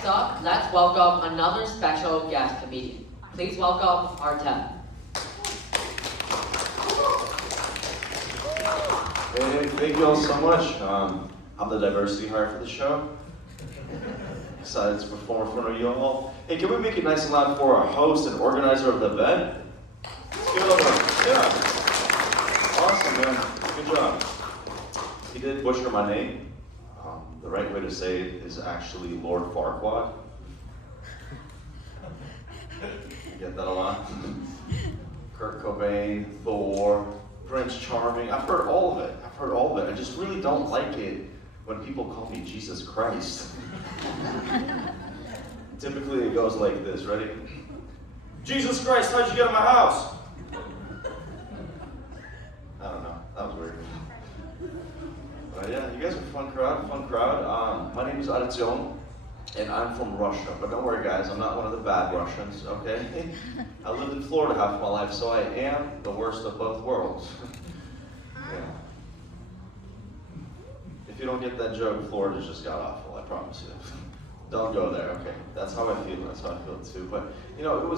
Next up, let's welcome another special guest comedian. Please welcome Artemii. Hey, thank you all so much. I'm the diversity hire for the show. Excited to perform in front of you all. Hey, can we make it nice and loud for our host and organizer of the event? Let's give it up. Yeah. Awesome, man. Good job. He did butcher my name. The right way to say it is actually Lord Farquaad. You get that a lot? Kurt Cobain, Thor, Prince Charming. I've heard all of it. I just really don't like it when people call me Jesus Christ. Typically it goes like this, ready? Jesus Christ, how'd you get in my house? I don't know, that was weird. But yeah, you guys are a fun crowd. My name is Artemii, and I'm from Russia. But don't worry guys, I'm not one of the bad Russians, okay? I lived in Florida half of my life, so I am the worst of both worlds. Yeah. If you don't get that joke, Florida's just got awful, I promise you. Don't go there, okay? That's how I feel too. But, you know,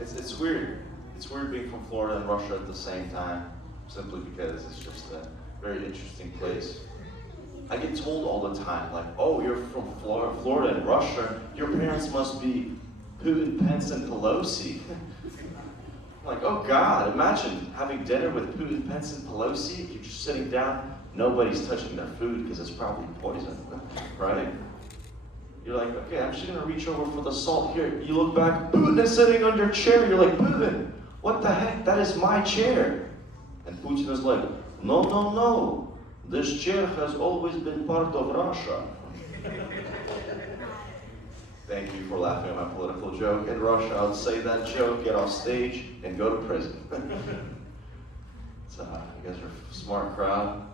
it's weird. It's weird being from Florida and Russia at the same time, simply because it's just a very interesting place. I get told all the time, like, oh, you're from Florida and Russia, your parents must be Putin, Pence, and Pelosi. I'm like, oh God, imagine having dinner with Putin, Pence, and Pelosi. You're just sitting down, nobody's touching their food because it's probably poison, right? You're like, okay, I'm just gonna reach over for the salt. Here, you look back, Putin is sitting on your chair. You're like, Putin, what the heck? That is my chair. And Putin is like, no, no, no. This chair has always been part of Russia. Thank you for laughing at my political joke. In Russia, I would say that joke, get off stage, and go to prison. So, you guys are a smart crowd.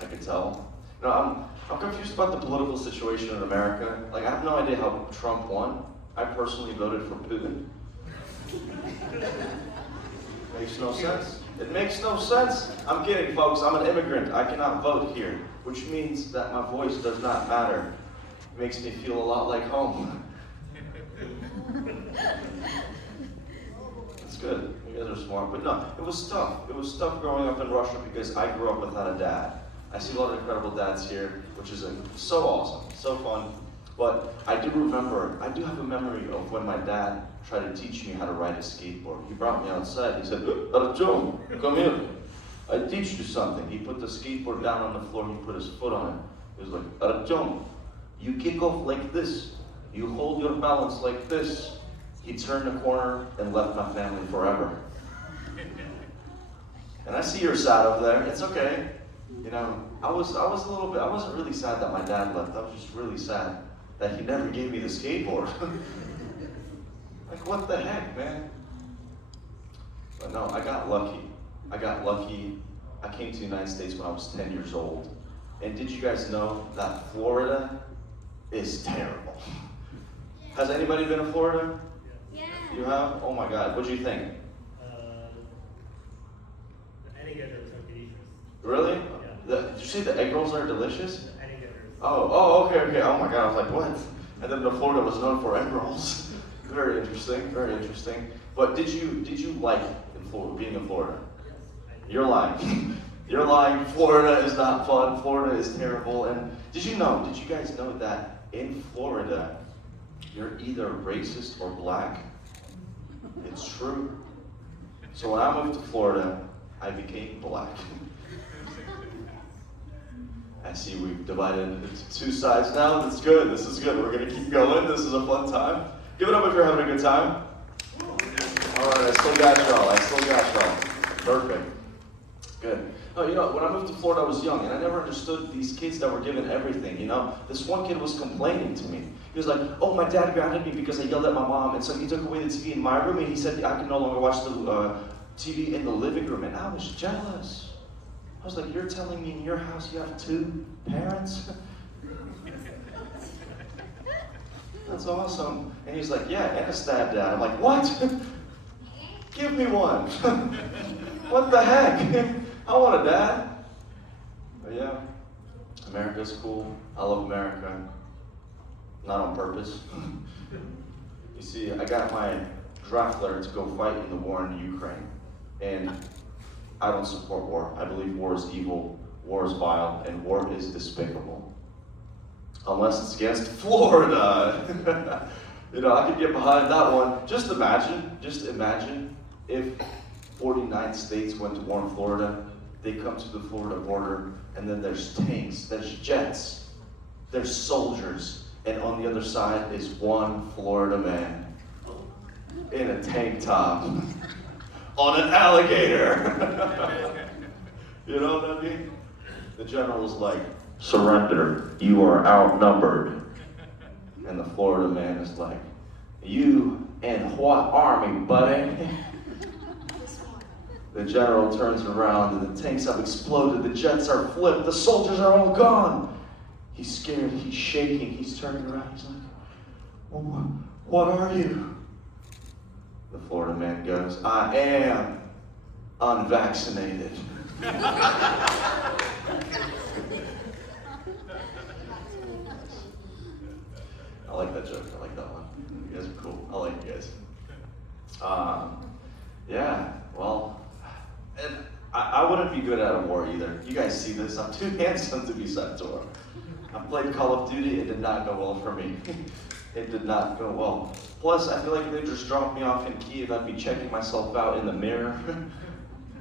I can tell. You know, I'm confused about the political situation in America. Like, I have no idea how Trump won. I personally voted for Putin. Makes no sense. It makes no sense. I'm kidding, folks. I'm an immigrant. I cannot vote here, which means that my voice does not matter. It makes me feel a lot like home. It's good. You guys are smart. But no, it was tough. It was tough growing up in Russia because I grew up without a dad. I see a lot of incredible dads here, which is so awesome, so fun. But I do have a memory of when my dad tried to teach me how to ride a skateboard. He brought me outside. He said, Artemii, come here. I teach you something. He put the skateboard down on the floor. He put his foot on it. He was like, Artemii, you kick off like this. You hold your balance like this. He turned the corner and left my family forever. And I see you're sad over there. It's okay. You know, I wasn't really sad that my dad left. I was just really sad that he never gave me the skateboard. Like, what the heck, man? But no, I got lucky. I came to the United States when I was 10 years old. And did you guys know that Florida is terrible? Has anybody been to Florida? Yeah. You have? Oh my God, what'd you think? The alligators are delicious. Really? Yeah. Did you say the egg rolls are delicious? The alligators. Okay. Oh my God, I was like, what? And then Florida was known for egg rolls. Very interesting. But did you like being in Florida? Yes, I do. You're lying. You're lying. Florida is not fun. Florida is terrible. And did you guys know that in Florida, you're either racist or black? It's true. So when I moved to Florida, I became black. I see we've divided into two sides now. That's good. This is good. We're going to keep going. This is a fun time. Give it up if you're having a good time. All right, I still got y'all. Perfect. Good. No, you know, when I moved to Florida, I was young, and I never understood these kids that were given everything, you know? This one kid was complaining to me. He was like, oh, my dad grounded me because I yelled at my mom, and so he took away the TV in my room, and he said I can no longer watch the TV in the living room, and I was jealous. I was like, you're telling me in your house you have two parents? That's awesome. And he's like, yeah, and a stepdad. I'm like, what? Give me one. What the heck? I want a dad. But yeah, America's cool. I love America. not on purpose. You see, I got my draft letter to go fight in the war in Ukraine, and I don't support war. I believe war is evil, war is vile, and war is despicable. Unless it's against Florida. You know, I could get behind that one. Just imagine if 49 states went to war in Florida, they come to the Florida border, and then there's tanks, there's jets, there's soldiers, and on the other side is one Florida man in a tank top on an alligator. You know what I mean? The general was like, "Surrender, you are outnumbered." And the Florida man is like, "You and what army, buddy?" The general turns around and the tanks have exploded, the jets are flipped, the soldiers are all gone. He's scared, he's shaking, he's turning around, he's like, "Well, what are you?" The Florida man goes, "I am unvaccinated." I like that joke. I like that one. You guys are cool. I like you guys. Yeah, well, and I wouldn't be good at a war either. You guys see this? I'm too handsome to be sent to war. I played Call of Duty. It did not go well for me. It did not go well. Plus, I feel like if they just dropped me off in Kiev, I'd be checking myself out in the mirror.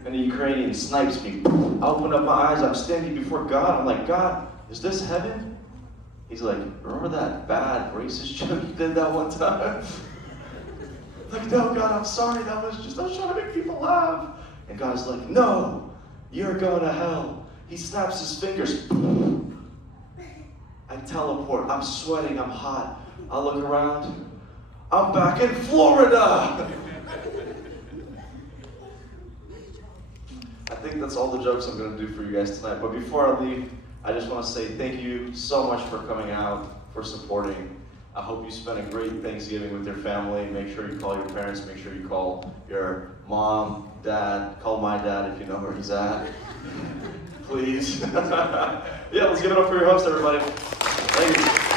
And the Ukrainian snipes me. I open up my eyes. I'm standing before God. I'm like, "God, is this heaven?" He's like, "Remember that bad racist joke you did that one time?" Like, "No, God, I'm sorry. I was trying to make people laugh." And God is like, "No, you're going to hell." He snaps his fingers. I teleport. I'm sweating. I'm hot. I look around. I'm back in Florida. I think that's all the jokes I'm going to do for you guys tonight. But before I leave, I just want to say thank you so much for coming out, for supporting. I hope you spend a great Thanksgiving with your family. Make sure you call your parents. Make sure you call your mom, dad. Call my dad if you know where he's at. Please. Yeah, let's give it up for your host, everybody. Thank you.